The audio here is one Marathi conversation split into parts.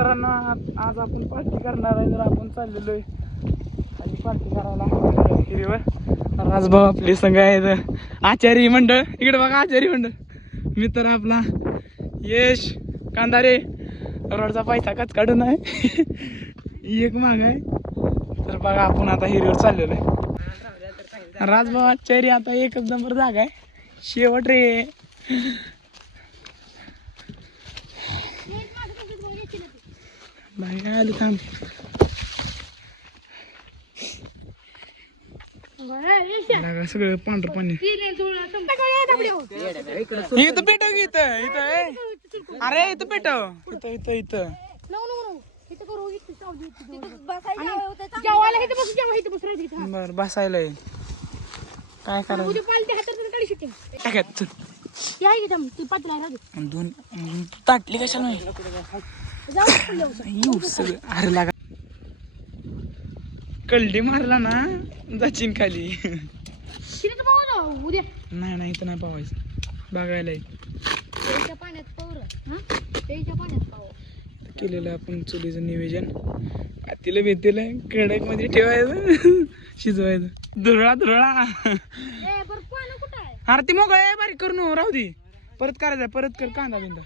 मित्रांनो आज आपण पार्टी करणार आहे. तर आपण चाललेलो आहे खाली पार्टी करायला हिरीवर. राजभाऊ आपले संघ आहेत, आचारी मंडळ इकडे बघा, आचारी मंडळ. मित्र आपला यश कांदारे रोडचा पैसा कच काढून आहे एक माग आहे. तर बघा आपण आता हिरीवर चाललेलो आहे. राजभाऊ आचारी आता एकच नंबर जागा आहे, शेवट रे. बाहेर आले थांब. सगळं पांढर पाणी इथं पेटव की इथं इथं. अरे इथं पेटव इथं इथं इथं. बर बसायला काय करायचं दोन ताटली कशाला येऊ सगळं. अरे लागा कल्डी मारला ना जाचीन खाली. नाही नाही इथं नाही पावायचं, बघायला केलेलं आपण चुलीचं नियोजन. पातेलं भेटेल कडक मध्ये ठेवायचं शिजवायचं. धुरळा धुरळा अरे ती मोकळ आहे, बारीक करून राहू दे. परत करायचं, परत कर कांदा बिंदा.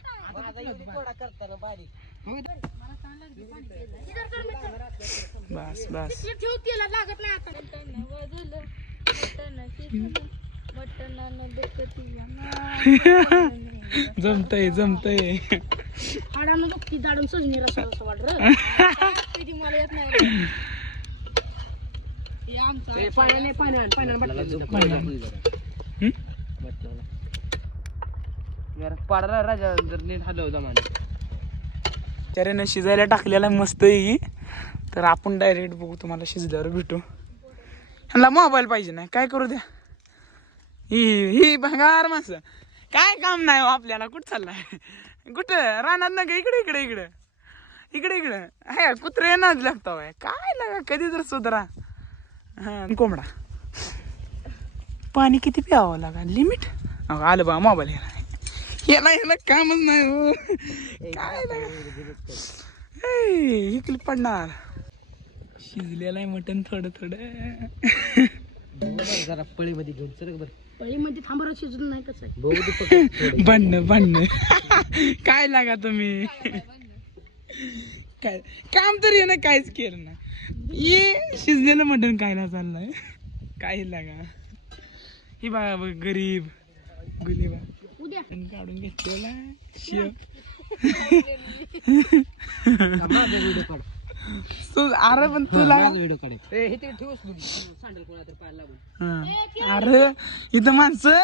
बस बस जमतय जमतय. राजा जर नीट हलव जमान त्याने शिजायला टाकलेला मस्त आहे. तर आपण डायरेक्ट बघू, तुम्हाला शिजल्यावर भेटू. ह्यांना मोबाईल पाहिजे नाही, काय करू द्या. ही भंगार माणसं, काय काम नाही हो आपल्याला. कुठं चाललाय, कुठं रानात ना का इकडे इकडे इकडे इकडे इकडे आहे. कुत्रे येणार लागतो काय लागा कधी तर सुधरा. हा कोंबडा पाणी किती प्यावं लागा लिमिट. आलं बा मोबाईल याला याला कामच नाही हो. काय इकडे पडणार. शिजलेलं आहे मटण थोडं थोडं. जरा पळीमध्ये घेऊन चल बरं. पळीमध्ये थांबा शिजून नाही कसं भांडण भांडण काय लागा तुम्ही. काय काम तर ये ना, काहीच केलं ना. ये शिजलेलं मटण कायला चाललंय, काय लागा. ही बघा बघ गरीब गुलीबा उद्या काढून घेतलेला शिव. अरे पण तुला अरे इथं माणसं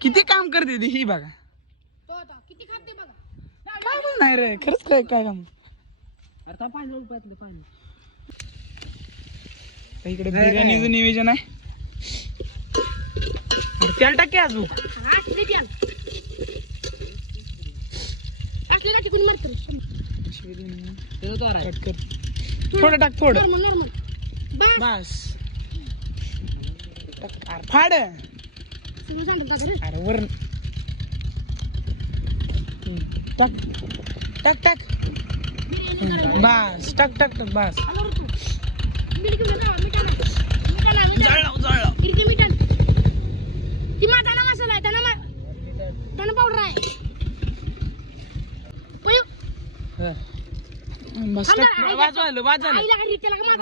किती काम करते ती. ही बघा काय पण नाही रे, खरंच काय काय काम. इकडे बिर्याणीचं नियोजन आहे. त्याला टाके अजून थोडं टाक थोडं बस. फाड अरे वर टाक टाक टाक बस टाक टाक टाक बस. बस वाजवायला वाजवायला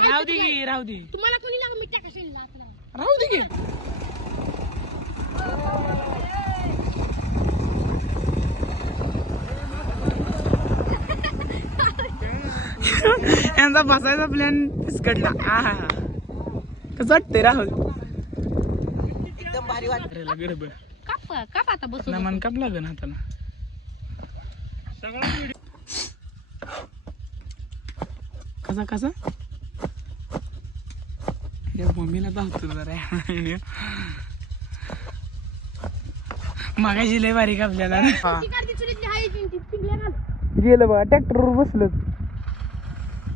राहू दे की राहू दे तुम्हाला कोणी लागा मीठ टाकायला राहू दे की. यांचा बसायचा प्लॅन फिसकटला. कसं वाटतंय राहुल. एकदम भारी वाटत. गडबड काप आता बस मन काप लागन हाताला. कसा कसा या मम्मीला धावतो जरा. मागाशी लय बारीक आपल्याला गेलं बघा ट्रॅक्टरवर बसलं.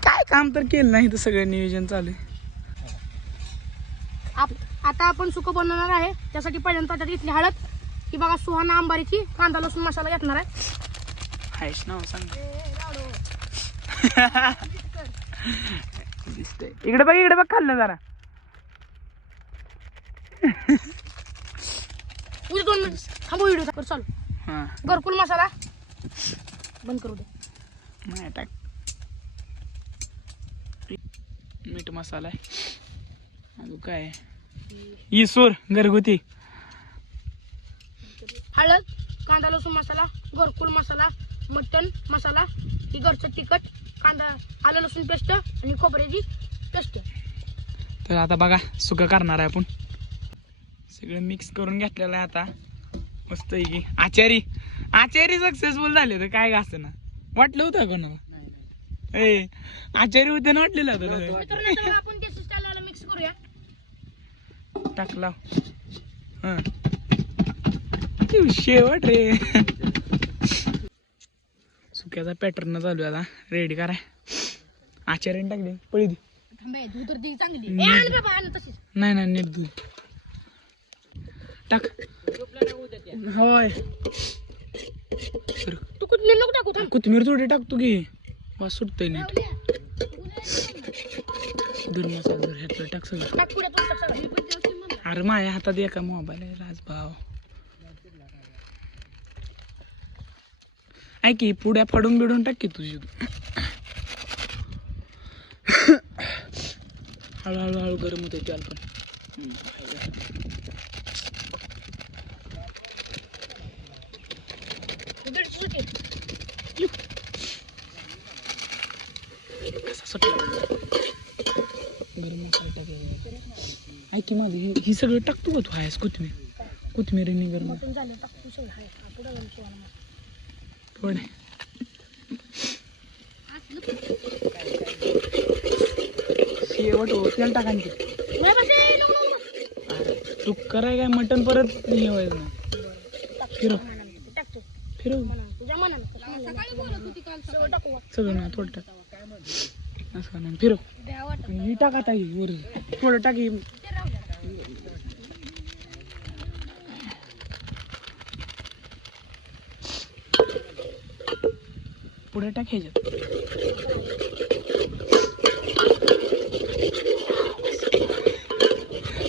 काय काम तर केलं नाही, तर सगळं नियोजन चालू आहे. आता आपण सुकं बनवणार आहे. त्यासाठी पहिल्यांदा त्यात घेतली हळद, की बघा सुहाना आंबारीची, कांदा लसूण मसाला घेतणार आहे. हायच नाव सांग. दिसतंय. इकडे बघ खाल्लं जरा. उद्या 2 मिनिट थांबू व्हिडिओ कर चालू. हा घरकुल मसाला बंद करू दे. नाही टाक. मीठ मसाला आहे. अजून काय इसूर घरगुती. हळद, कांदा लसूण मसाला, घरकुल मसाला, मटन मसाला, ही घरचं तिखट, कांदा आलं लसूण पेस्ट आणि खोबऱ्याची पेस्ट. तर आता बघा सुकं करणार आहे आपण. सगळं मिक्स करून घेतलेलं आहे आता मस्त आहे की. आचारी सक्सेसफुल झाले तर काय घास ना वाटलं होतं कोणाला. ए आचारी होते ना वाटलेलं होतं. मित्रांनो आपण ते स्टाईलला मिक्स करूया. टाकला हा शेवट रे. सुक्याचा पॅटर्न चालू आहे आता. रेडी करा. आचार्याने टाकले पळी दे. थांबे दूध तर ती चांगली. ए आण बाबा आण तशीच. नाही नीट दूध टाक. होय तू कुठली नको टाकू थांब. कोथिंबीर थोडी टाकतो की बस सुटतंय नीट. दूध मसाला जर ह्यातलं टाक सगळं. टाक पुढे तू टाक सगळं. अरे माझ्या हातात एका मोबाईल आहे राजभाव. ऐक की पुड्या फाडून बिडून टाक की तुझी. हळूहळू गरम होते त्याला पण. कसा सुटला गरम मसाला टाकला. ऐक की माझं ही सगळं टाकतो का तू आहेस कोथिंबीर गरम मटण झालं टाक तू सगळं आहे. पुढे जाऊन शिवाय मग. पण शेवट हो तेल टाकायची. नाही बस ए, नको, नको. तू कराय काय मटण परत हे व्हायचं ना. फिरव टाकतो फिरव तुझ्या मनानं. सकाळी बोलत होती काल सगळं टाकू. सगळं ना थोडं टाक असं ना फिरव. द्या वाटत. ही टाका ताई वर थोडं टाकी. ते राहू द्या. पुढे टाक ह्याच्यात.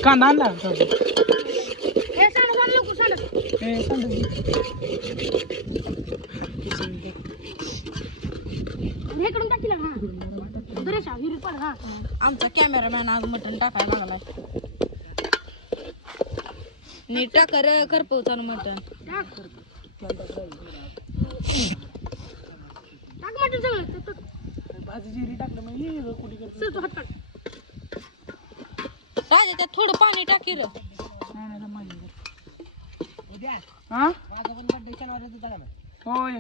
कांदा आणला हे सांड लवकर सांड. इकडून टाकीला हा दरेशा विहिरीत पड हा. आमचा कॅमेरामॅन आज मटण टाकायला लागलाय. नीट टाका रे करपवचान मटण. टाक मटण सगळं. भाजी जिरी टाकलं मग ये कुठे करतो. चल तू हात काढ. राजा त्यात थोडं पाणी टाकी रे. हा होय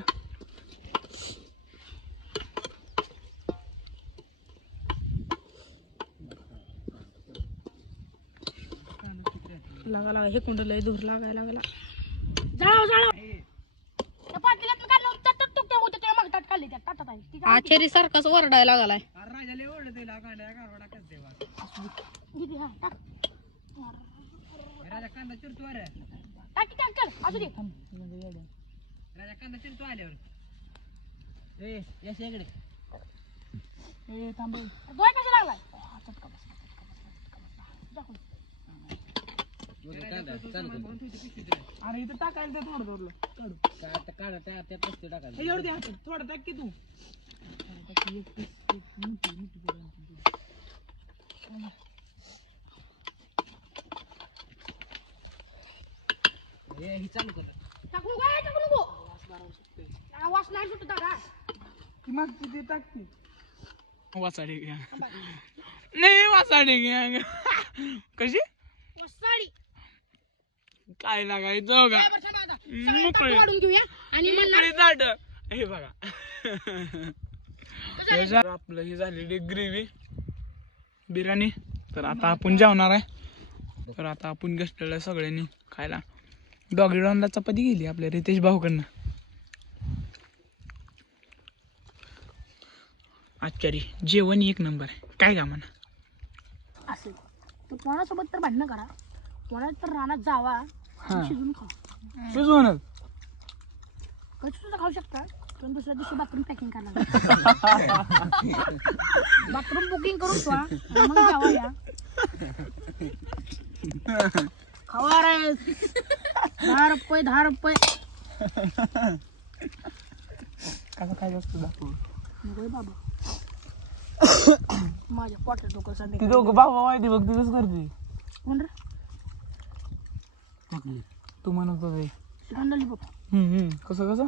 लागा हे कुंडलय दूर लागायला लागला. जाळव त्या पातेल्यात काढलं तर तुकट्या होते तुला मग ताट काढली त्या ताटात आहे ती काय आचेरी सारखाच वरडायला लागलाय. किती हा टाक टाक की, टाक कर असू दे. थांब दोय कसा लागलाय. अरे इथं टाकायला ते थोडं थोडं काढू. एवढं द्या थोडं टाक की तू. टाकू काय टाकू नको. वास नाही सुटत दादा. ती मागची ते टाकते. वासाडी घ्या नाही वासाडी घ्या कशी वसाडी काय लागायचं का मोकळी काढून घेऊया आणि मोकळी जाट. हे बघा आपलं ही झालेली ग्रेव्ही बिर्याणी. तर आता आपण जेवणार आहे. तर आता आपण घेतलेलं सगळ्यांनी खायला. डॉगी डॉनला चपाती गेली आपल्या रितेश भाऊकडनं. आचारी जेवण एक नंबर आहे काय का म्हणा. असेल तर कोणासोबत तर भांडणं करा. कोणाला तर रानात जावा हा शिजून खा. शिजवूनच कधी सुद्धा खाऊ शकता. पण दुसऱ्या दिवशी बाथरूम पॅकिंग करणार बाथरूम बुकिंग करून ठेवा आणि मग जावा या खावा रे 10 रुपये कसं काय असतं दाखवू नको बाबा माझ्या पोटात डोकं ती सांगते दोघं बाबा माहिती बघ तिथंच करते कोण रे तू म्हणत होते गांडली बाबा कसं कसं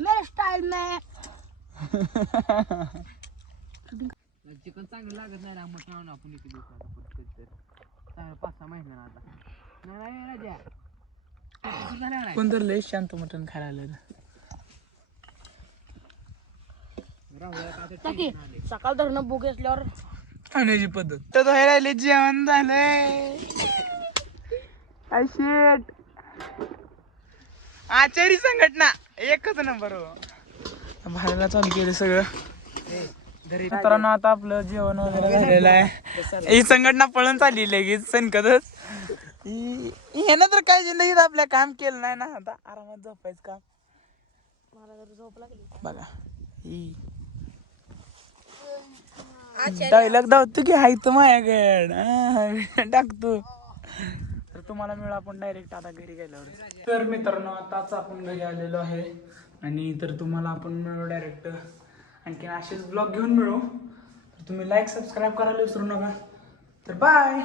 मेरे स्टाईल में चिकन चांगलं लागत नाही ना मटण आणून आपण इथे दिवसात चांगलं 5-6 महिन्यानं आता नाही राजा पण तर लय शांत मटण खायला आलं टाकी सकाळ धरणं बुक असल्यावर खाण्याची पद्धत तर राहिले जेवण झालंय शेट आचारी संघटना एकच नंबर हो भाड्याला चालू केलं सगळं मित्रांनो आता आपलं जेवण वगैरे झालेलं आहे ही संघटना पळून चालली लगेच सनकतच ह्यानं तर काय जिंदगीत आपल्या काम केलं नाही ना आता आरामात झोपायचं काम मला जर झोप लागली बघा ही डायलॉग धावतो की हाय तर माझ्याकडे टाकतो तर तुम्हाला मिळू आपण डायरेक्ट आता घरी गेल्यावर तर मित्रांनो आताच आपण घरी आलेलो आहे आणि तर तुम्हाला आपण मिळू डायरेक्ट आणखी असेच ब्लॉग घेऊन मिळू तर तुम्ही लाईक सबस्क्राईब करायला विसरू नका तर बाय